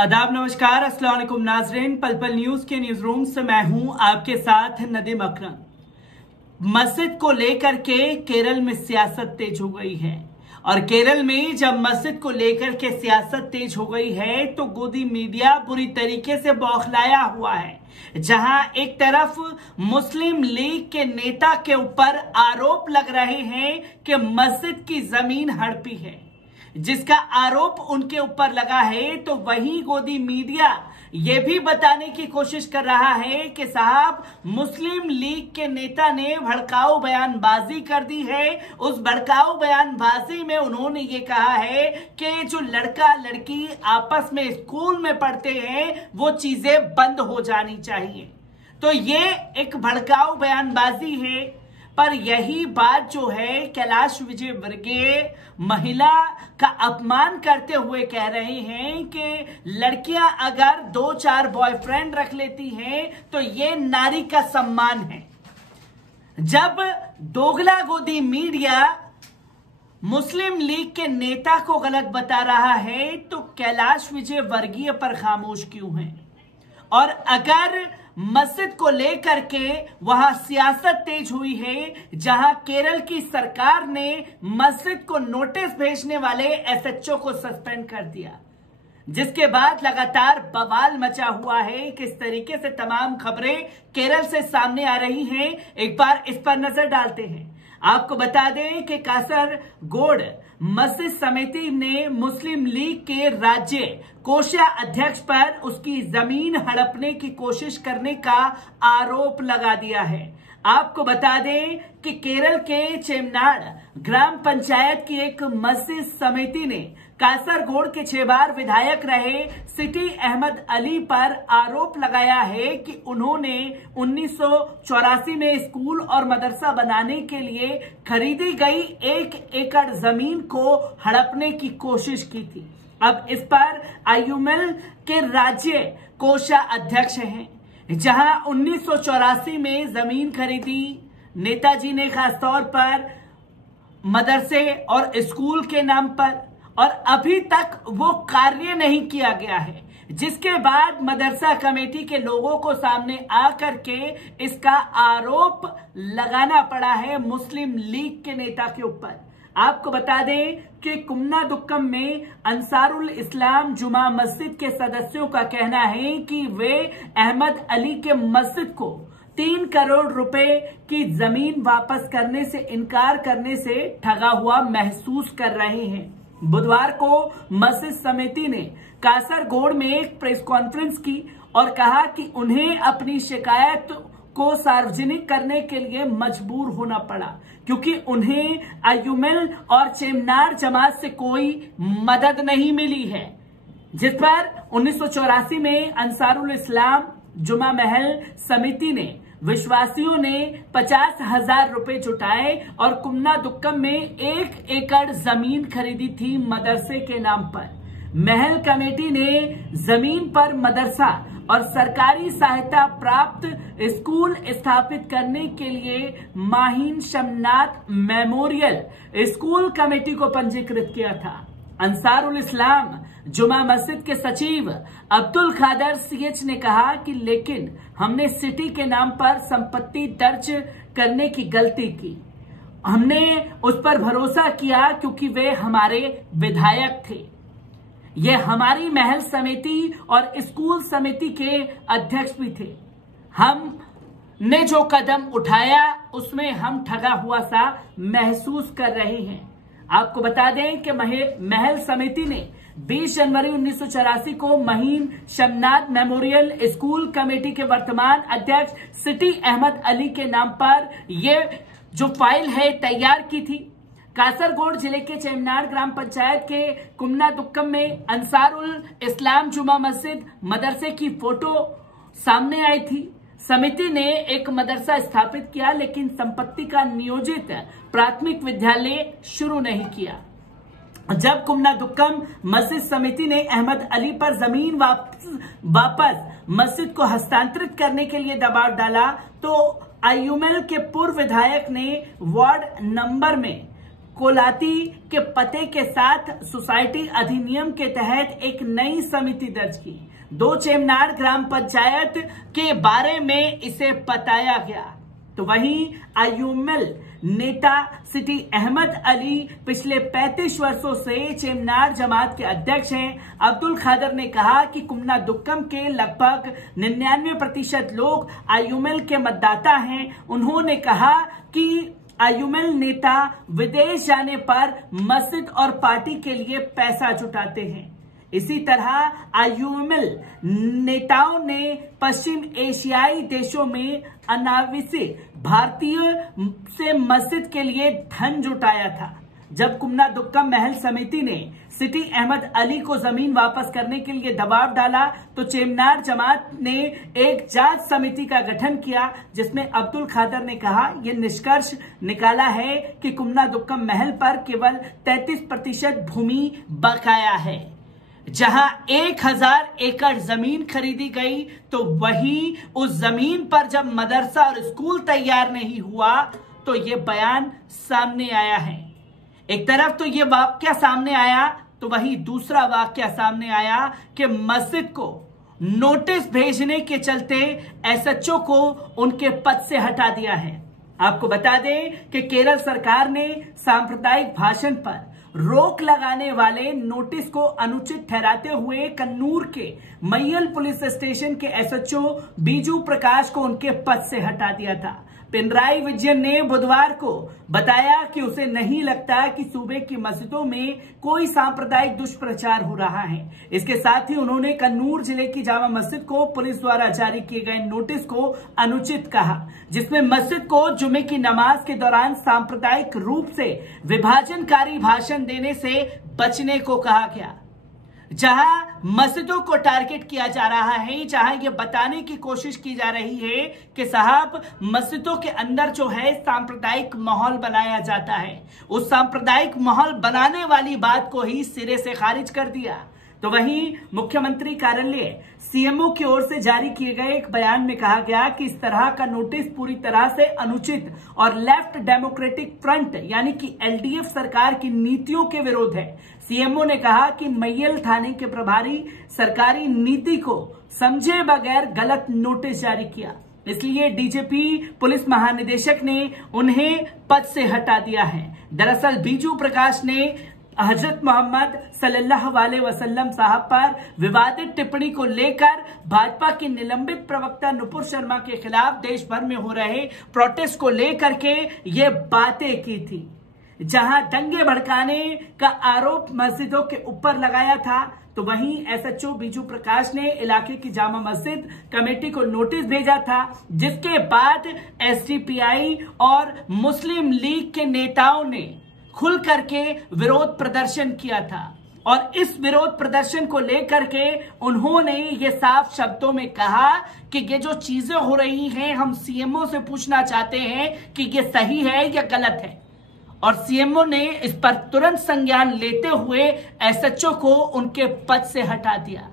आदाब, नमस्कार, अस्सलाम वालेकुम नाज़रीन। पल पल न्यूज के न्यूज रूम से मैं हूं आपके साथ नदीम अकरम। मस्जिद को लेकर के केरल में सियासत तेज हो गई है और केरल में जब मस्जिद को लेकर के सियासत तेज हो गई है तो गोदी मीडिया बुरी तरीके से बौखलाया हुआ है। जहां एक तरफ मुस्लिम लीग के नेता के ऊपर आरोप लग रहे हैं कि मस्जिद की जमीन हड़पी है, जिसका आरोप उनके ऊपर लगा है, तो वहीं गोदी मीडिया यह भी बताने की कोशिश कर रहा है कि साहब मुस्लिम लीग के नेता ने भड़काऊ बयानबाजी कर दी है। उस भड़काऊ बयानबाजी में उन्होंने ये कहा है कि जो लड़का लड़की आपस में स्कूल में पढ़ते हैं वो चीजें बंद हो जानी चाहिए। तो ये एक भड़काऊ बयानबाजी है। पर यही बात जो है कैलाश विजयवर्गीय महिला का अपमान करते हुए कह रहे हैं कि लड़कियां अगर 2-4 बॉयफ्रेंड रख लेती हैं तो ये नारी का सम्मान है। जब दोगला गोदी मीडिया मुस्लिम लीग के नेता को गलत बता रहा है तो कैलाश विजयवर्गीय पर खामोश क्यों है? और अगर मस्जिद को लेकर के वहां सियासत तेज हुई है, जहां केरल की सरकार ने मस्जिद को नोटिस भेजने वाले एसएचओ को सस्पेंड कर दिया, जिसके बाद लगातार बवाल मचा हुआ है। किस तरीके से तमाम खबरें केरल से सामने आ रही हैं, एक बार इस पर नजर डालते हैं। आपको बता दें कि कासरगोड मस्जिद समिति ने मुस्लिम लीग के राज्य कोषाध्यक्ष पर उसकी जमीन हड़पने की कोशिश करने का आरोप लगा दिया है। आपको बता दें कि केरल के चेम्मनाड ग्राम पंचायत की एक मस्जिद समिति ने कासरगोड के 6 बार विधायक रहे सिटी अहमद अली पर आरोप लगाया है कि उन्होंने 1984 में स्कूल और मदरसा बनाने के लिए खरीदी गई 1 एकड़ जमीन को हड़पने की कोशिश की थी। अब इस पर आईयूएमएल के राज्य कोषाध्यक्ष हैं, जहां 1984 में जमीन खरीदी नेताजी ने खासतौर पर मदरसे और स्कूल के नाम पर, और अभी तक वो कार्य नहीं किया गया है, जिसके बाद मदरसा कमेटी के लोगों को सामने आकर के इसका आरोप लगाना पड़ा है मुस्लिम लीग के नेता के ऊपर। आपको बता दें कि कुमनादुक्कम में अंसारुल इस्लाम जुमा मस्जिद के सदस्यों का कहना है कि वे अहमद अली के मस्जिद को 3 करोड़ रुपए की जमीन वापस करने से इनकार करने से ठगा हुआ महसूस कर रहे हैं। बुधवार को मस्जिद समिति ने कासरगोड में एक प्रेस कॉन्फ्रेंस की और कहा कि उन्हें अपनी शिकायत को सार्वजनिक करने के लिए मजबूर होना पड़ा, क्योंकि उन्हें आईयूएमएल और चेम्मनाड जमात से कोई मदद नहीं मिली है, जिस पर 1984 में अंसारुल इस्लाम जुमा महल समिति ने विश्वासियों ने 50,000 रुपए जुटाए और कुमनादुक्कम में 1 एकड़ जमीन खरीदी थी मदरसे के नाम पर। महल कमेटी ने जमीन पर मदरसा और सरकारी सहायता प्राप्त स्कूल स्थापित करने के लिए माहिन शमनात मेमोरियल स्कूल कमेटी को पंजीकृत किया था। अंसारुल इस्लाम जुमा मस्जिद के सचिव अब्दुल खादर सीएच ने कहा कि लेकिन हमने सिटी के नाम पर संपत्ति दर्ज करने की गलती की। हमने उस पर भरोसा किया क्योंकि वे हमारे विधायक थे। ये हमारी महल समिति और स्कूल समिति के अध्यक्ष भी थे। हमने जो कदम उठाया उसमें हम ठगा हुआ सा महसूस कर रहे हैं। आपको बता दें कि महल समिति ने 20 जनवरी 1984 को महीन शमनाद मेमोरियल स्कूल कमेटी के वर्तमान अध्यक्ष सिटी अहमद अली के नाम पर यह जो फाइल है तैयार की थी। कासरगोड जिले के चेम्मनाड ग्राम पंचायत के कुमनादुक्कम में अंसारुल इस्लाम जुमा मस्जिद मदरसे की फोटो सामने आई थी। समिति ने एक मदरसा स्थापित किया, लेकिन संपत्ति का नियोजित प्राथमिक विद्यालय शुरू नहीं किया। जब कुमनादुक्कम मस्जिद समिति ने अहमद अली पर जमीन वापस मस्जिद को हस्तांतरित करने के लिए दबाव डाला तो आईयूएमएल के पूर्व विधायक ने वार्ड नंबर में कोलाती के पते के साथ सोसाइटी अधिनियम के तहत एक नई समिति दर्ज की। 2 चेमनार ग्राम पंचायत के बारे में इसे बताया गया। तो वहीं आयुमल नेता सिटी अहमद अली पिछले 35 वर्षों से चेमनार जमात के अध्यक्ष हैं। अब्दुल खादर ने कहा कि कुमना दुक्कम के लगभग 99% लोग आयुमल के मतदाता हैं। उन्होंने कहा कि आयुमल नेता विदेश जाने पर मस्जिद और पार्टी के लिए पैसा जुटाते हैं। इसी तरह आयुमल नेताओं ने पश्चिम एशियाई देशों में अनावासी भारतीय से मस्जिद के लिए धन जुटाया था। जब कुमना दुक्कम महल समिति ने सिटी अहमद अली को जमीन वापस करने के लिए दबाव डाला तो चेमनार जमात ने एक जांच समिति का गठन किया, जिसमें अब्दुल खादर ने कहा यह निष्कर्ष निकाला है कि कुमना दुक्कम महल पर केवल 33% भूमि बकाया है। जहां 1000 एकड़ जमीन खरीदी गई तो वहीं उस जमीन पर जब मदरसा और स्कूल तैयार नहीं हुआ तो ये बयान सामने आया है। एक तरफ तो ये वाक्य सामने आया तो वहीं दूसरा वाक्य सामने आया कि मस्जिद को नोटिस भेजने के चलते एसएचओ को उनके पद से हटा दिया है। आपको बता दें कि केरल सरकार ने सांप्रदायिक भाषण पर रोक लगाने वाले नोटिस को अनुचित ठहराते हुए कन्नूर के मैयल पुलिस स्टेशन के एसएचओ बीजू प्रकाश को उनके पद से हटा दिया था। पिनराई विजयन ने बुधवार को बताया कि उसे नहीं लगता कि सूबे की मस्जिदों में कोई सांप्रदायिक दुष्प्रचार हो रहा है। इसके साथ ही उन्होंने कन्नूर जिले की जामा मस्जिद को पुलिस द्वारा जारी किए गए नोटिस को अनुचित कहा, जिसमें मस्जिद को जुमे की नमाज के दौरान सांप्रदायिक रूप से विभाजनकारी भाषण देने से बचने को कहा गया। जहां मस्जिदों को टारगेट किया जा रहा है, जहां यह बताने की कोशिश की जा रही है कि साहब मस्जिदों के अंदर जो है सांप्रदायिक माहौल बनाया जाता है, उस सांप्रदायिक माहौल बनाने वाली बात को ही सिरे से खारिज कर दिया। तो वहीं मुख्यमंत्री कार्यालय सीएमओ की ओर से जारी किए गए एक बयान में कहा गया कि इस तरह का नोटिस पूरी तरह से अनुचित और लेफ्ट डेमोक्रेटिक फ्रंट यानी कि एलडीएफ सरकार की नीतियों के विरोध है। सीएमओ ने कहा कि मैयल थाने के प्रभारी सरकारी नीति को समझे बगैर गलत नोटिस जारी किया, इसलिए डीजीपी पुलिस महानिदेशक ने उन्हें पद से हटा दिया है। दरअसल बीजू प्रकाश ने हजरत मोहम्मद सल्लल्लाहु अलैहि वसल्लम साहब पर विवादित टिप्पणी को लेकर भाजपा के निलंबित प्रवक्ता नुपुर शर्मा के खिलाफ देश भर में हो रहे प्रोटेस्ट को लेकर के ये बातें की थी। जहां दंगे भड़काने का आरोप मस्जिदों के ऊपर लगाया था, तो वहीं एसएचओ बीजू प्रकाश ने इलाके की जामा मस्जिद कमेटी को नोटिस भेजा था, जिसके बाद एसडीपीआई और मुस्लिम लीग के नेताओं ने खुल करके विरोध प्रदर्शन किया था। और इस विरोध प्रदर्शन को लेकर के उन्होंने ये साफ शब्दों में कहा कि ये जो चीजें हो रही हैं, हम सीएमओ से पूछना चाहते हैं कि ये सही है या गलत है। और सीएमओ ने इस पर तुरंत संज्ञान लेते हुए एसएचओ को उनके पद से हटा दिया।